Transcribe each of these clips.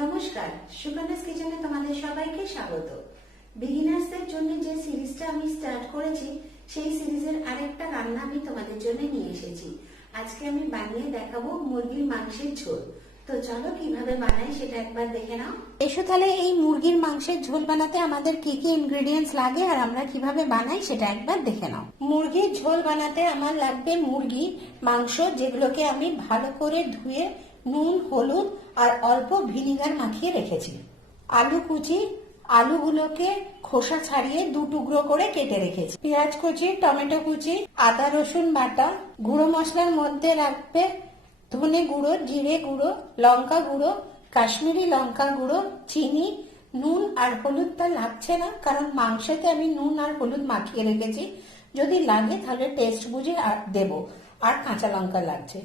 নমস্কার সুকন্যাস কিচেনে তোমাদের সবাইকে স্বাগত। বিগিনার্সদের জন্য যে সিরিজটা আমি স্টার্ট করেছি, সেই সিরিজের আরেকটা রান্না আমি তোমাদের জন্য নিয়ে এসেছি। আজকে আমি বানিয়ে দেখাবো মুরগির মাংসের ঝোল। তো চলো কীভাবে বানাই সেটা একবার দেখে নাও। এসো তাহলে এই মুরগির মাংসের ঝোল বানাতে আমাদের কি কি ইনগ্রেডিয়েন্টস লাগে আর আমরা কীভাবে বানাই সেটা একবার দেখে নাও। মুরগির ঝোল বানাতে আমার লাগবে মুরগি মাংস যেগুলোকে আমি ভালো করে ধুয়ে নুন হলুদ আর অল্প ভিনিগার মাখিয়ে রেখেছি। আলু কুচি আলুগুলোকে খোসা ছাড়িয়ে দু টুকরো করে কেটে রেখেছি। পেঁয়াজ কুচি টমেটো কুচি আদা রসুন বাটা গুঁড়ো মশলার মধ্যে রাখবে ধনে গুঁড়ো, জিরে গুঁড়ো, লঙ্কা গুঁড়ো, কাশ্মীরি লঙ্কা গুঁড়ো, চিনি, নুন আর হলুদটা লাগছে না, কারণ মাংসতে আমি নুন আর হলুদ মাখিয়ে রেখেছি। যদি লাগে তাহলে টেস্ট বুঝে আর দেব। আর কাঁচা লঙ্কা লাগছে।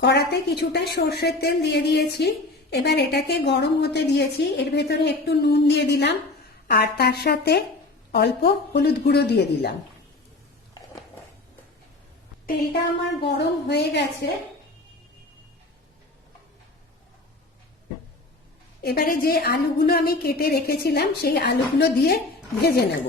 কড়াতে কিছুটা সর্ষের তেল দিয়ে দিয়েছি। এবার এটাকে গরম হতে দিয়েছি। এর ভেতরে একটু নুন দিয়ে দিলাম। আর তার সাথে অল্প হলুদ গুঁড়ো দিয়ে দিলাম। তেলটা আমার গরম হয়ে গেছে। এবারে যে আলুগুলো আমি কেটে রেখেছিলাম, সেই আলুগুলো দিয়ে ভেজে নেব।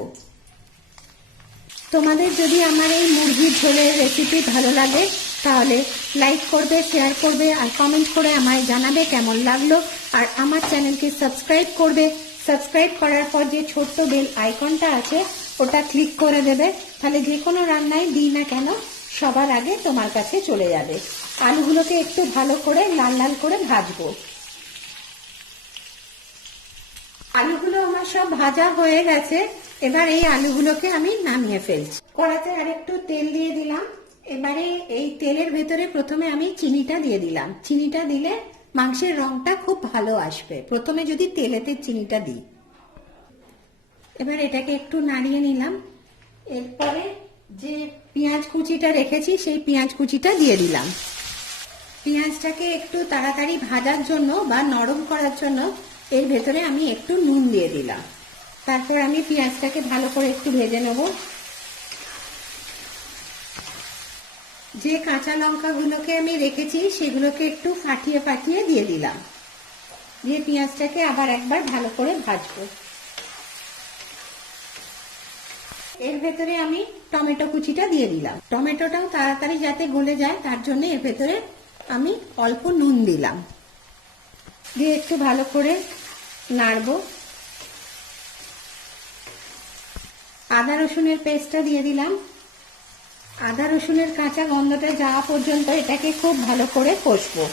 তোমাদের যদি আমার এই মুরগির ঝোলের রেসিপি ভালো লাগে, তাহলে লাইক করবে শেয়ার করবে, আর কমেন্ট করে আমায় জানাবে কেমন লাগল। আর আমার চ্যানেলকে সাবস্ক্রাইব করবে। সাবস্ক্রাইব করার পর যে ছোট্ট বেল আইকনটা আছে, ওটা ক্লিক করে দেবে। তাহলে যে কোনো রান্নায় দিই না কেন, সবার আগে তোমার কাছে চলে যাবে। আলুগুলোকে একটু ভালো করে লাল লাল করে ভাজবো। আলুগুলো আমার সব ভাজা হয়ে গেছে। এবার এই আলুগুলোকে আমি নামিয়ে ফেলছি। কড়াতে আর একটু তেল দিয়ে দিলাম। এবারে এই তেলের ভেতরে প্রথমে আমি চিনিটা দিয়ে দিলাম। চিনিটা দিলে মাংসের রংটা খুব ভালো আসবে। প্রথমে যদি তেলেতে চিনিটা দিই। এবার এটাকে একটু নাড়িয়ে নিলাম। এরপরে যে পেঁয়াজ কুচিটা রেখেছি, সেই পেঁয়াজ কুচিটা দিয়ে দিলাম। পেঁয়াজটাকে একটু তাড়াতাড়ি ভাজার জন্য বা নরম করার জন্য এর ভেতরে আমি একটু নুন দিয়ে দিলাম। তারপর আমি পেঁয়াজটাকে ভালো করে একটু ভেজে নেব। যে কাঁচা লঙ্কাগুলোকে আমি রেখেছি, সেগুলোকে একটু ফাটিয়ে ফাটিয়ে দিয়ে দিলাম। দিয়ে পেঁয়াজটাকে আবার একবার ভালো করে ভাজবো। এর ভেতরে আমি টমেটো কুচিটা দিয়ে দিলাম। টমেটোটাও তাড়াতাড়ি যাতে গলে যায়, তার জন্য এর ভেতরে আমি অল্প নুন দিলাম। দিয়ে একটু ভালো করে নাড়বো। আদা রসুনের পেস্টটা দিয়ে দিলাম। আদা রসুনের কাঁচা গন্ধটা যাওয়া পর্যন্ত এটাকে খুব ভালো করে কষবো।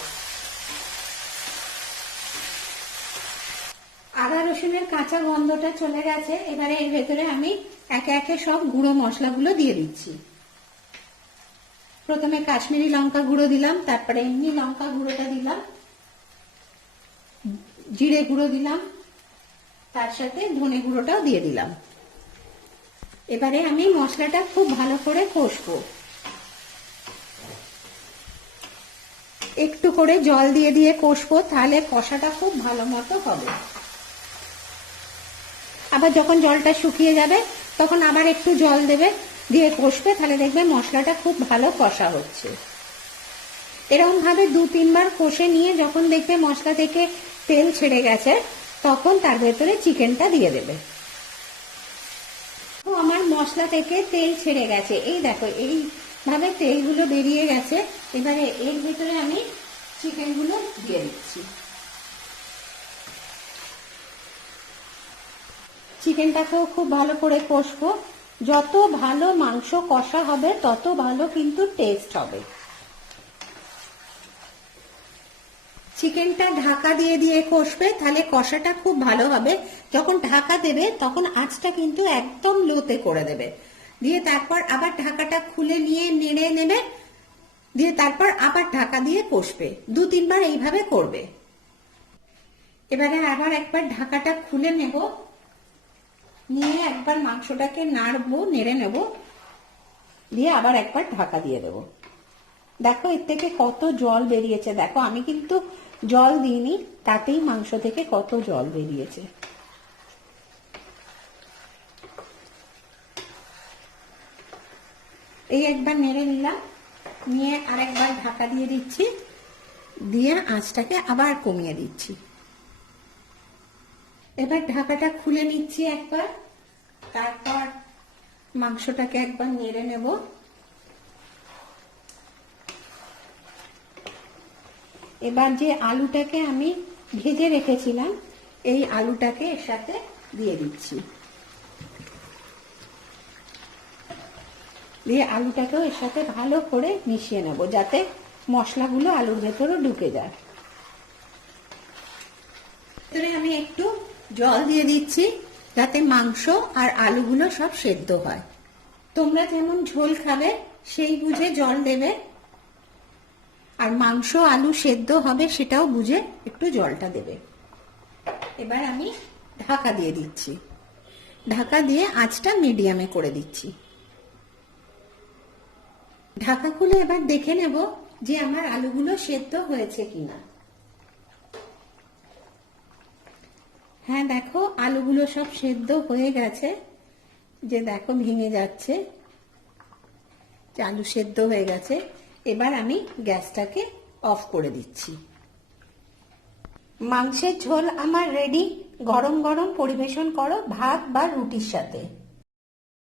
আদা রসুনের কাঁচা গন্ধটা চলে গেছে, এবারে এর ভেতরে আমি একে একে সব গুঁড়ো মশলাগুলো দিয়ে দিচ্ছি। প্রথমে কাশ্মীরি লঙ্কা গুঁড়ো দিলাম, তারপরে এমনি লঙ্কা গুঁড়োটা দিলাম। জিরে গুঁড়ো দিলাম, তার সাথে ধনে গুঁড়োটাও দিয়ে দিলাম। এবারে আমি মশলাটা খুব ভালো করে কষবো। একটু করে জল দিয়ে দিয়ে কষবো, তাহলে কষাটা খুব ভালো মতো হবে। আবার যখন জলটা শুকিয়ে যাবে, তখন আবার একটু জল দেবে, দিয়ে কষবে, তাহলে দেখবে মশলাটা খুব ভালো কষা হচ্ছে। এরকম ভাবে দু তিনবার কষে নিয়ে যখন দেখবে মশলা থেকে তেল ছেড়ে গেছে, তখন তার ভেতরে চিকেনটা দিয়ে দেবে। তো আমার মশলা থেকে তেল ছেড়ে গেছে। এই দেখো, এইভাবে তেলগুলো বেরিয়ে গেছে। এবারে এর ভেতরে আমি চিকেনগুলো দিয়ে দিচ্ছি। চিকেনটাকেও খুব ভালো করে কষবো। যত ভালো মাংস কষা হবে, তত ভালো কিন্তু টেস্ট হবে। চিকেনটা ঢাকা দিয়ে দিয়ে কষবে, তাহলে কষাটা খুব ভালো হবে। যখন ঢাকা দেবে, তখন আঁচটা কিন্তু একদম লোতে করে দেবে। দিয়ে তারপর আবার ঢাকাটা খুলে নিয়ে নেড়ে নেবে। দিয়ে তারপর আবার ঢাকা দিয়ে কষবে। দু তিনবার এইভাবে করবে। এবারে আবার একবার ঢাকাটা খুলে নেব। নিয়ে একবার মাংসটাকে নাড়বো, নেড়ে নেব। দিয়ে আবার একবার ঢাকা দিয়ে দেবো। দেখো, এর থেকে কত জল বেরিয়েছে। দেখো, আমি কিন্তু জল দিইনি, তাতেই মাংস থেকে কত জল বেরিয়েছে। এই একবার নেড়ে নিলাম, নিয়ে আরেকবার ঢাকা দিয়ে দিচ্ছি, দিয়ে আঁচটাকে আবার কমিয়ে দিচ্ছি। এবার ঢাকাটা খুলে নিচ্ছি একবার, তারপর মাংসটাকে একবার নেড়ে নেব। এবার যে আলুটাকে আমি ভেজে রেখেছিলাম, এই আলুটাকে এর সাথে দিয়ে দিচ্ছি। দিয়ে আলুটাকেও এর সাথে ভালো করে মিশিয়ে নেব, যাতে মশলাগুলো আলুর ভেতরে ঢুকে যায়। ভেতরে আমি একটু জল দিয়ে দিচ্ছি, যাতে মাংস আর আলুগুলো সব সেদ্ধ হয়। তোমরা যেমন ঝোল খাবে, সেই বুঝে জল দেবে। আর মাংস, আলু সেদ্ধ হবে সেটাও বুঝে একটু জলটা দেবে। এবার আমি ঢাকা দিয়ে দিচ্ছি। ঢাকা দিয়ে আঁচটা মিডিয়ামে করে দিচ্ছি। ঢাকা খুলে এবার দেখে নেব যে আমার আলুগুলো সেদ্ধ হয়েছে কিনা। হ্যাঁ দেখো, আলুগুলো সব সেদ্ধ হয়ে গেছে। যে দেখো, ভেঙে যাচ্ছে। আলু সেদ্ধ হয়ে গেছে। এবার আমি গ্যাসটাকে অফ করে দিচ্ছি। মাংসের ঝোল আমার রেডি গরম গরম পরিবেশন করো ভাত বা রুটির সাথে।